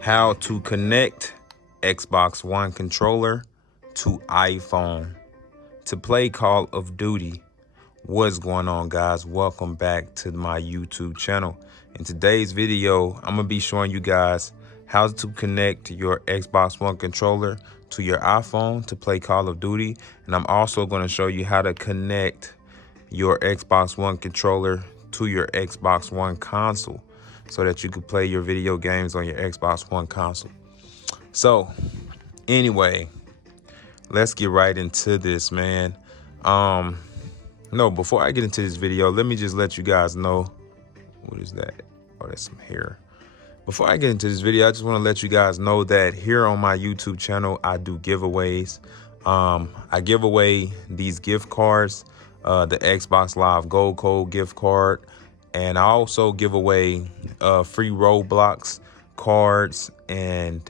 how to connect Xbox One controller to iPhone to play Call of Duty. What's going on, guys? Welcome back to my YouTube channel. In today's video, I'm gonna be showing you guys how to connect your Xbox One controller to your iPhone to play Call of Duty, and I'm also going to show you how to connect your Xbox One controller to your Xbox One console so that you can play your video games on your Xbox One console. So anyway, let's get right into this, man. No, before I get into this video, let me just let you guys know. What is that? Oh, that's some hair. Before I get into this video, I just want to let you guys know that here on my YouTube channel, I do giveaways. I give away these gift cards, the Xbox Live Gold Code gift card, and I also give away free Roblox cards and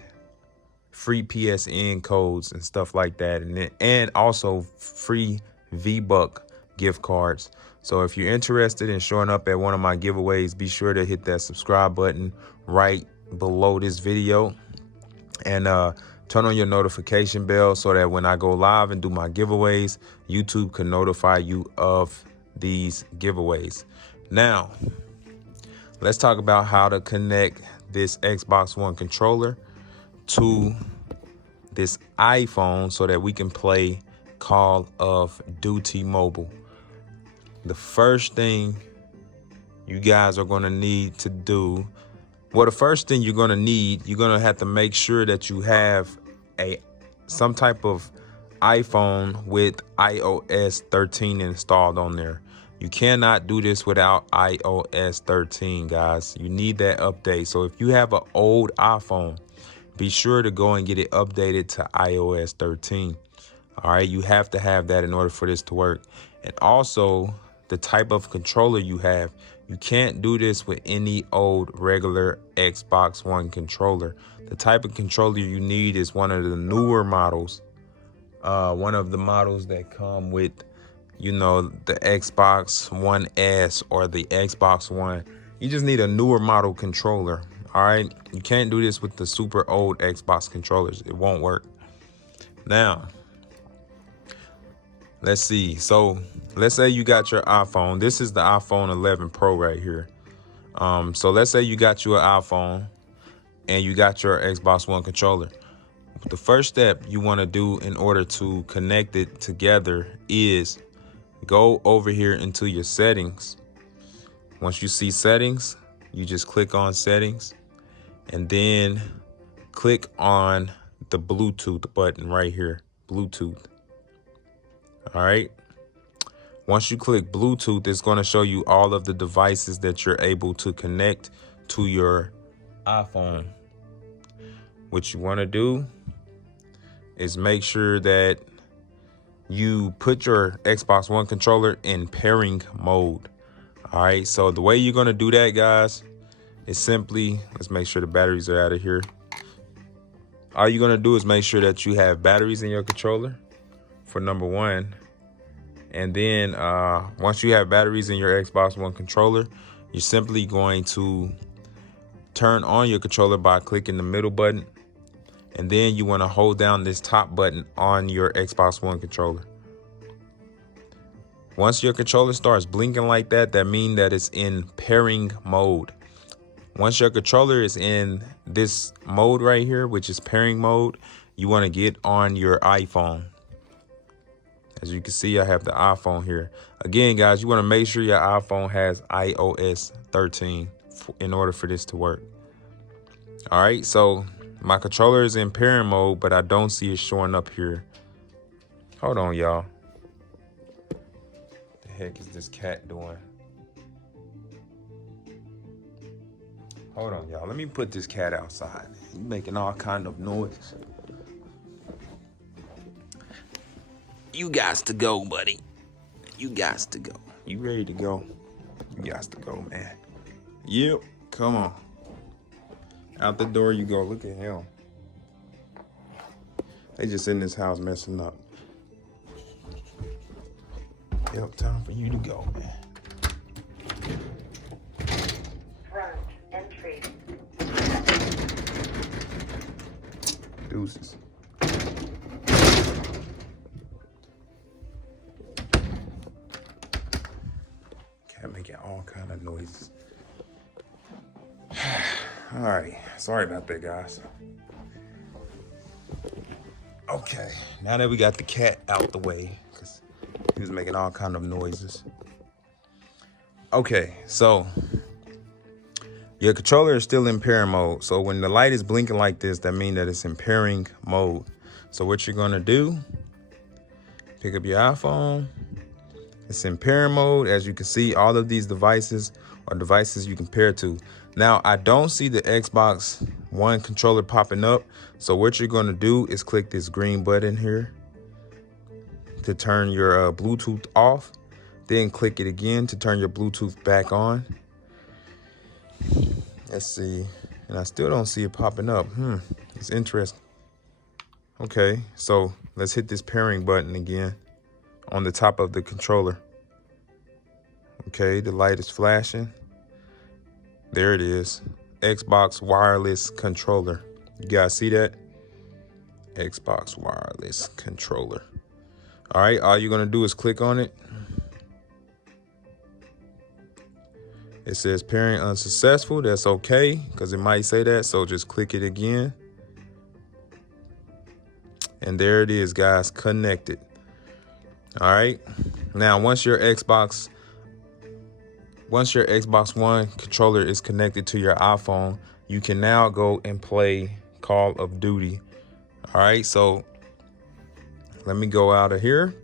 free PSN codes and stuff like that, and also free V-Buck gift cards. So if you're interested in showing up at one of my giveaways, be sure to hit that subscribe button right below this video and turn on your notification bell so that when I go live and do my giveaways, YouTube can notify you of these giveaways. Now, let's talk about how to connect this Xbox One controller to this iPhone so that we can play Call of Duty Mobile. The first thing you guys are going to need to do, well, the first thing you're going to need, you're going to have to make sure that you have some type of iPhone with iOS 13 installed on there. You cannot do this without iOS 13, guys. You need that update. So if you have an old iPhone, be sure to go and get it updated to iOS 13. All right, you have to have that in order for this to work. And also, the type of controller you have, you can't do this with any old regular Xbox One controller. The type of controller you need is one of the newer models, one of the models that come with, you know, the Xbox One S or the Xbox One. You just need a newer model controller. All right, you can't do this with the super old Xbox controllers. It won't work. Now, let's see. So let's say you got your iPhone. This is the iPhone 11 Pro right here. So let's say you got you an iPhone and you got your Xbox One controller. The first step you want to do in order to connect it together is go over here into your settings. Once you see settings, you just click on settings and then click on the Bluetooth button right here, Bluetooth. All right. Once you click Bluetooth, it's going to show you all of the devices that you're able to connect to your iPhone. What you want to do is make sure that you put your Xbox One controller in pairing mode. All right. So the way you're going to do that, guys, is simply, let's make sure the batteries are out of here. All you're going to do is make sure that you have batteries in your controller for number one. And then once you have batteries in your Xbox One controller, you're simply going to turn on your controller by clicking the middle button. And then you want to hold down this top button on your Xbox One controller. Once your controller starts blinking like that, that means that it's in pairing mode. Once your controller is in this mode right here, which is pairing mode, you want to get on your iPhone. As you can see, I have the iPhone here. Again, guys, you want to make sure your iPhone has iOS 13 in order for this to work. All right, so my controller is in pairing mode, but I don't see it showing up here. Hold on, y'all. What the heck is this cat doing? Hold on, y'all. Let me put this cat outside. He's making all kind of noise. You got to go, buddy. You got to go. You ready to go? You got to go, man. Yep. Come on. Out the door you go. Look at him. They just in this house messing up. Yep, time for you to go, man. Front entry. Deuces. Cat making all kind of noises. All right, sorry about that, guys. Okay, now that we got the cat out the way, because he was making all kind of noises. Okay, so your controller is still in pairing mode. So when the light is blinking like this, that means that it's in pairing mode. So what you're gonna do, pick up your iPhone. It's in pairing mode. As you can see, all of these devices are devices you can pair to. Now, I don't see the Xbox One controller popping up. So what you're gonna do is click this green button here to turn your Bluetooth off. Then click it again to turn your Bluetooth back on. Let's see, and I still don't see it popping up. It's interesting. Okay, so let's hit this pairing button again on the top of the controller. Okay, the light is flashing. There it is, Xbox wireless controller. You guys see that? Xbox wireless controller. All right, all you're gonna do is click on it. It says pairing unsuccessful. That's okay, because it might say that. So just click it again. And there it is, guys, connected. All right. Now, once your Xbox One controller is connected to your iPhone, you can now go and play Call of Duty. All right. So let me go out of here.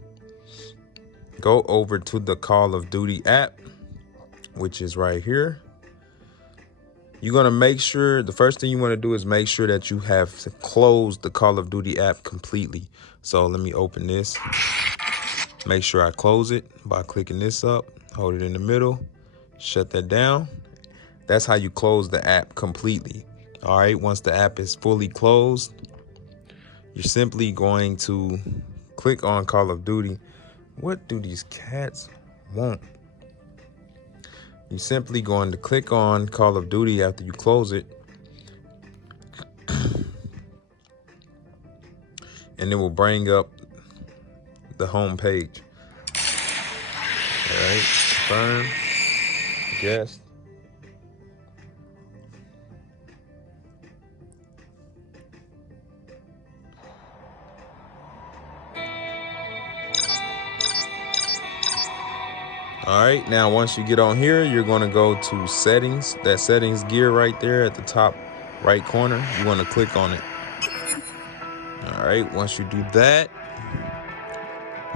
Go over to the Call of Duty app, which is right here. You're gonna make sure, the first thing you wanna do is make sure that you have closed the Call of Duty app completely. So let me open this. Make sure I close it by clicking this up, hold it in the middle, shut that down. That's how you close the app completely. All right, once the app is fully closed, you're simply going to click on Call of Duty. What do these cats want? You're simply going to click on Call of Duty after you close it. And it will bring up the home page. All right, confirm, yes. All right, now once you get on here, you're gonna go to settings, that settings gear right there at the top right corner. You wanna click on it. All right, once you do that,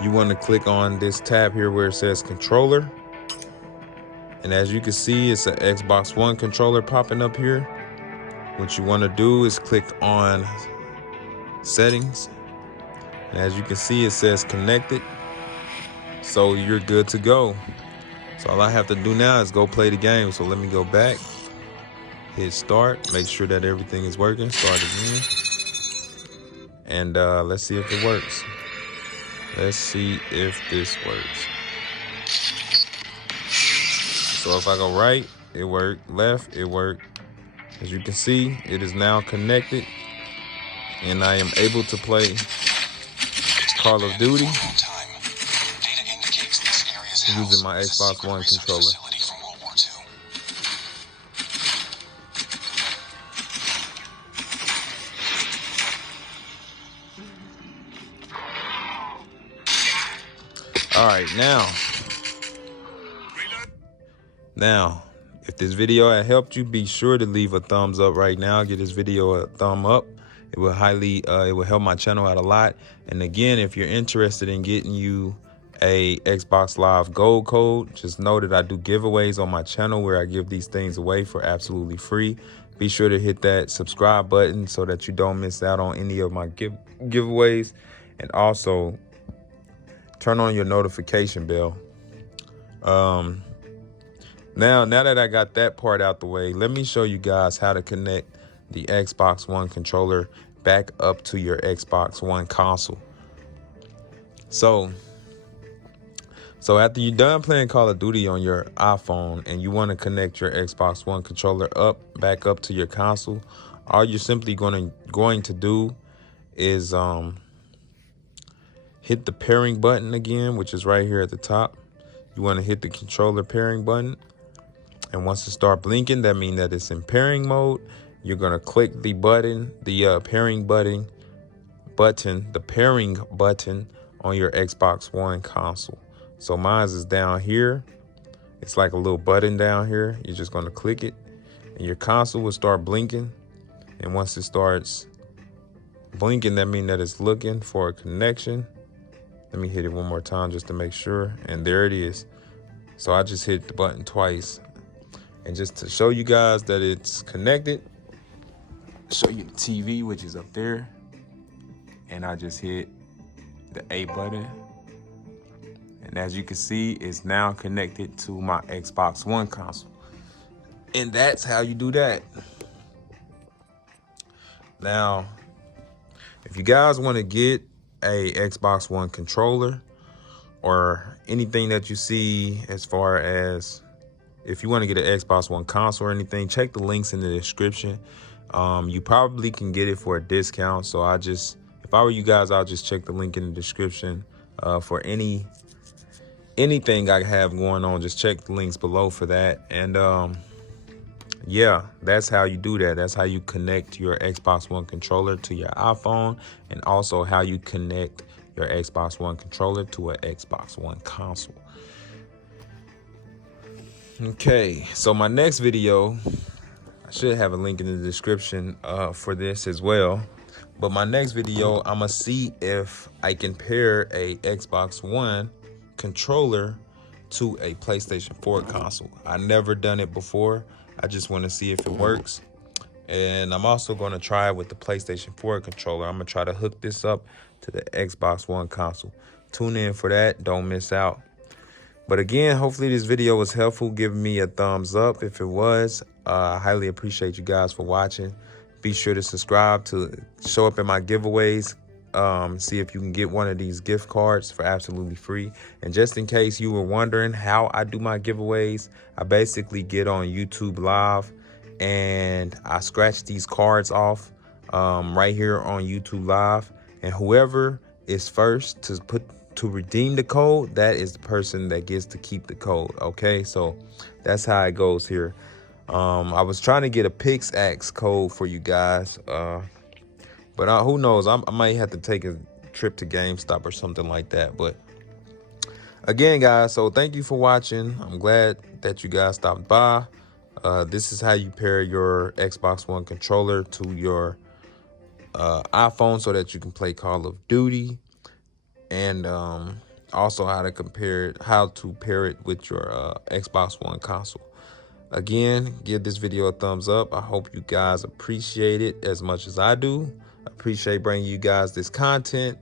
you wanna click on this tab here where it says controller. And as you can see, it's an Xbox One controller popping up here. What you wanna do is click on settings. And as you can see, it says connected. So you're good to go. So all I have to do now is go play the game. So let me go back, hit start, make sure that everything is working, start again. And let's see if it works. Let's see if this works. So if I go right, it worked, left, it worked. As you can see, it is now connected and I am able to play Call of Duty using my Xbox One controller. All right, now, if this video had helped you, be sure to leave a thumbs up right now. Give this video a thumb up. It will it will help my channel out a lot. And again, if you're interested in getting you a Xbox Live Gold code, just know that I do giveaways on my channel where I give these things away for absolutely free. Be sure to hit that subscribe button so that you don't miss out on any of my giveaways. And also turn on your notification bell. Now that I got that part out the way, let me show you guys how to connect the Xbox One controller back up to your Xbox One console. So after you're done playing Call of Duty on your iPhone and you want to connect your Xbox One controller back up to your console, all you're simply going to do is hit the pairing button again, which is right here at the top. You want to hit the controller pairing button. And once it starts blinking, that means that it's in pairing mode. You're going to click the button, the pairing button, the pairing button on your Xbox One console. So mine is down here. It's like a little button down here. You're just going to click it and your console will start blinking. And once it starts blinking, that means that it's looking for a connection. Let me hit it one more time just to make sure. And there it is. So I just hit the button twice. And just to show you guys that it's connected, show you the TV, which is up there. And I just hit the A button. And as you can see, it's now connected to my Xbox One console. And that's how you do that. Now, if you guys want to get a Xbox One controller or anything that you see as far as if you want to get an Xbox One console or anything, check the links in the description. You probably can get it for a discount. So if I were you guys, I'll just check the link in the description for anything I have going on. Just check the links below for that. And yeah, that's how you do that. That's how you connect your Xbox One controller to your iPhone, and also how you connect your Xbox One controller to an Xbox One console. Okay, so my next video, I should have a link in the description for this as well. But my next video, I'm gonna see if I can pair a Xbox One controller to a PlayStation 4 console. I've never done it before. I just want to see if it works. And I'm also going to try it with the PlayStation 4 controller. I'm going to try to hook this up to the Xbox One console. Tune in for that. Don't miss out. But again, hopefully this video was helpful. Give me a thumbs up if it was. I highly appreciate you guys for watching. Be sure to subscribe to show up in my giveaways. See if you can get one of these gift cards for absolutely free. And just in case you were wondering how I do my giveaways, I basically get on YouTube Live and I scratch these cards off right here on YouTube Live. And whoever is first to redeem the code, that is the person that gets to keep the code. Okay, so that's how it goes here. I was trying to get a Pixaxe code for you guys. But who knows? I might have to take a trip to GameStop or something like that. But again, guys, so thank you for watching. I'm glad that you guys stopped by. This is how you pair your Xbox One controller to your iPhone so that you can play Call of Duty. And also how to pair it with your Xbox One console. Again, give this video a thumbs up. I hope you guys appreciate it as much as I do. I appreciate bringing you guys this content.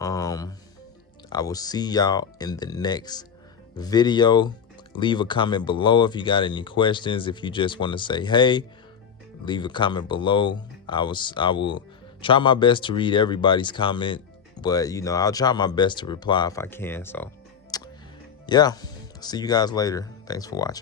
I will see y'all in the next video. Leave a comment below if you got any questions. If you just want to say hey, leave a comment below. I will try my best to read everybody's comment, but I'll try my best to reply if I can. So yeah, see you guys later. Thanks for watching.